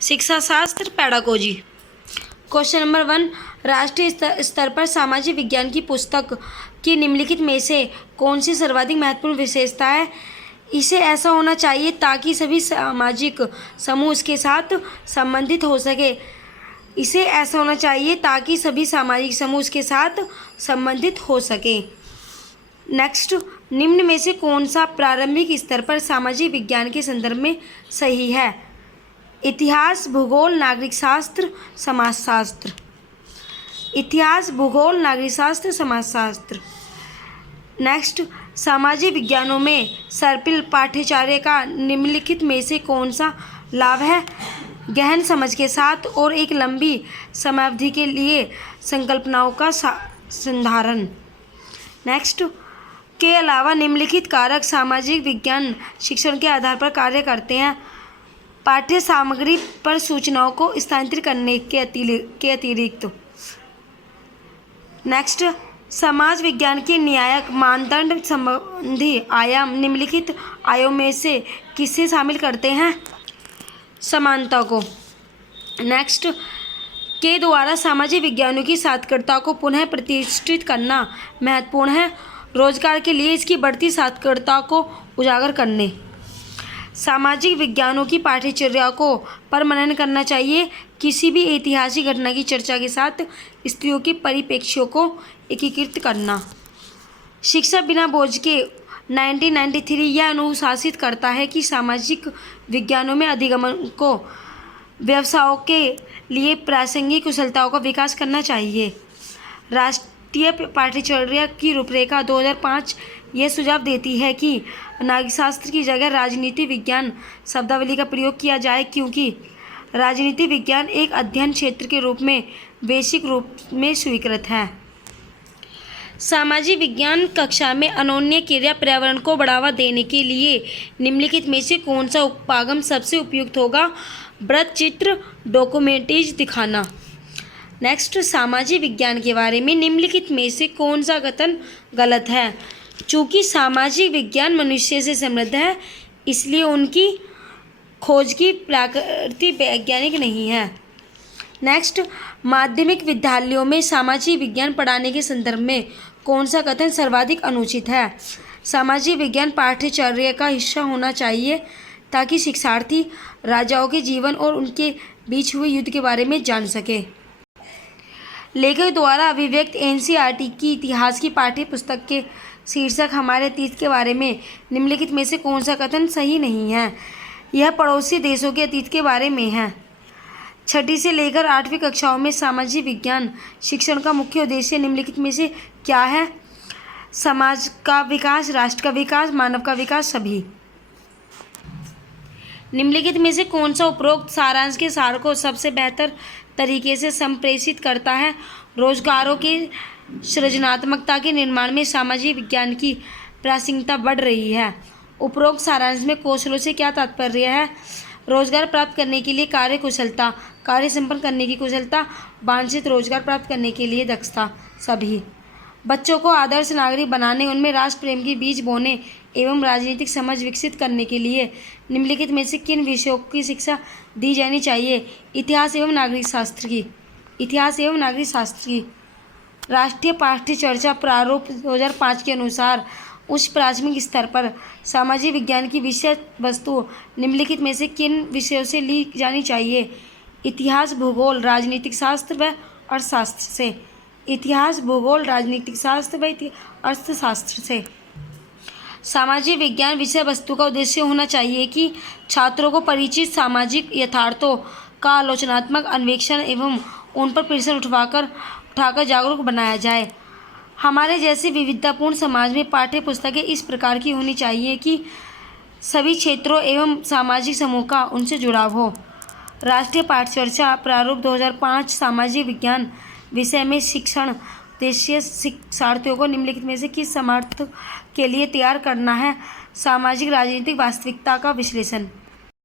शिक्षा शास्त्र pedagogy. Question number 1, राष्ट्रीय स्तर पर सामाजिक विज्ञान की पुस्तक की निम्नलिखित में से कौन सी सर्वाधिक महत्वपूर्ण विशेषता है? इसे ऐसा होना चाहिए ताकि सभी सामाजिक समूह इसके साथ संबंधित हो सके। इसे ऐसा होना चाहिए ताकि सभी सामाजिक समूह इसके साथ संबंधित हो सके। नेक्स्ट, निम्न में से कौन सा प्रारंभिक स्तर पर सामाजिक विज्ञान के संदर्भ में सही है? इतिहास, भूगोल, नागरिक शास्त्र, समाजशास्त्र। इतिहास, भूगोल, नागरिक शास्त्र, समाजशास्त्र। नेक्स्ट, सामाजिक विज्ञानों में सर्पिल पाठ्यचर्या का निम्नलिखित में से कौन सा लाभ है? गहन समझ के साथ और एक लंबी समयावधि के लिए संकल्पनाओं का संधारण। नेक्स्ट, के अलावा निम्नलिखित कारक सामाजिक विज्ञान शिक्षण के आधार पर कार्य करते हैं। पाठ्य सामग्री पर सूचनाओं को स्थानांतरित करने के अतिरिक्त। नेक्स्ट, समाज विज्ञान के न्यायिक मानदंड संबंधी आयाम निम्नलिखित आयामों में से किसे शामिल करते हैं? समानता को। नेक्स्ट, के द्वारा सामाजिक विज्ञानों की सार्थकता को पुनः प्रतिष्ठित करना महत्वपूर्ण है। रोजगार के लिए इसकी बढ़ती सार्थकता को उजागर करने। सामाजिक विज्ञानों की पाठ्यचर्या को पर मनन करना चाहिए। किसी भी ऐतिहासिक घटना की चर्चा के साथ स्त्रियों के परिप्रेक्ष्यों को एकीकृत करना। शिक्षा बिना बोझ के 1993 यह अनुशासित करता है कि सामाजिक विज्ञानों में अधिगमन को व्यवसायों के लिए प्रासंगिक कुशलताओं का विकास करना चाहिए। राष्ट्रीय पाठ्यचर्या की रूपरेखा 2005 यह सुझाव देती है कि नागरिक शास्त्र की जगह राजनीति विज्ञान शब्दावली का प्रयोग किया जाए, क्योंकि राजनीति विज्ञान एक अध्ययन क्षेत्र के रूप में वैश्विक रूप में स्वीकृत है। सामाजिक विज्ञान कक्षा में अनोन्य क्रिया पर्यावरण को बढ़ावा देने के लिए निम्नलिखित में से कौन सा उपागम सबसे उपयुक्त होगा? वृत्त चित्र, डॉक्यूमेंटेज दिखाना। नेक्स्ट, सामाजिक विज्ञान के बारे में निम्नलिखित में से कौन सा कथन गलत है? चूँकि सामाजिक विज्ञान मनुष्य से समृद्ध है, इसलिए उनकी खोज की प्रकृति वैज्ञानिक नहीं है। नेक्स्ट, माध्यमिक विद्यालयों में सामाजिक विज्ञान पढ़ाने के संदर्भ में कौन सा कथन सर्वाधिक अनुचित है? सामाजिक विज्ञान पाठ्यचर्या का हिस्सा होना चाहिए ताकि शिक्षार्थी राजाओं के जीवन और उनके बीच हुए युद्ध के बारे में जान सके। लेखक द्वारा अभिव्यक्त एनसीईआरटी की इतिहास की पाठ्य पुस्तक के शीर्षक हमारे अतीत के बारे में निम्नलिखित में से कौन सा कथन सही नहीं है? यह पड़ोसी देशों के अतीत के बारे में है। 6ठी से लेकर 8वीं कक्षाओं में सामाजिक विज्ञान शिक्षण का मुख्य उद्देश्य निम्नलिखित में से क्या है? समाज का विकास, राष्ट्र का विकास, मानव का विकास, सभी। निम्नलिखित में से कौन सा उपरोक्त सारांश के सार को सबसे बेहतर तरीके से संप्रेषित करता है? रोजगारों की सृजनात्मकता के निर्माण में सामाजिक विज्ञान की प्रासंगिकता बढ़ रही है। उपरोक्त सारांश में कौशलों से क्या तात्पर्य है? रोजगार प्राप्त करने के लिए कार्य कुशलता, कार्य संपन्न करने की कुशलता, वांछित रोजगार प्राप्त करने के लिए दक्षता, सभी। बच्चों को आदर्श नागरिक बनाने, उनमें राष्ट्र प्रेम के बीज बोने एवं राजनीतिक समझ विकसित करने के लिए निम्नलिखित में से किन विषयों की शिक्षा दी जानी चाहिए? इतिहास एवं नागरिक शास्त्र की। इतिहास एवं नागरिक शास्त्र की। राष्ट्रीय पाठ्यचर्या प्रारूप 2005 के अनुसार उच्च प्राथमिक स्तर पर सामाजिक विज्ञान की विषय वस्तु निम्नलिखित में से किन विषयों से ली जानी चाहिए? इतिहास, भूगोल, राजनीतिक शास्त्र व अर्थशास्त्र से। इतिहास, भूगोल, राजनीतिक शास्त्र व अर्थशास्त्र से। सामाजिक विज्ञान विषय वस्तु का उद्देश्य होना चाहिए कि छात्रों को परिचित सामाजिक यथार्थों का आलोचनात्मक अन्वेषण एवं उन पर प्रश्न उठाकर जागरूक बनाया जाए। हमारे जैसे विविधतापूर्ण समाज में पाठ्य पुस्तकें इस प्रकार की होनी चाहिए कि सभी क्षेत्रों एवं सामाजिक समूह का उनसे जुड़ाव हो। राष्ट्रीय पाठ्यचर्या प्रारूप 2005 सामाजिक विज्ञान विषय में शिक्षण उद्देश्य शिक्षार्थियों को निम्नलिखित में से किस समर्थ के लिए तैयार करना है? सामाजिक राजनीतिक वास्तविकता का विश्लेषण।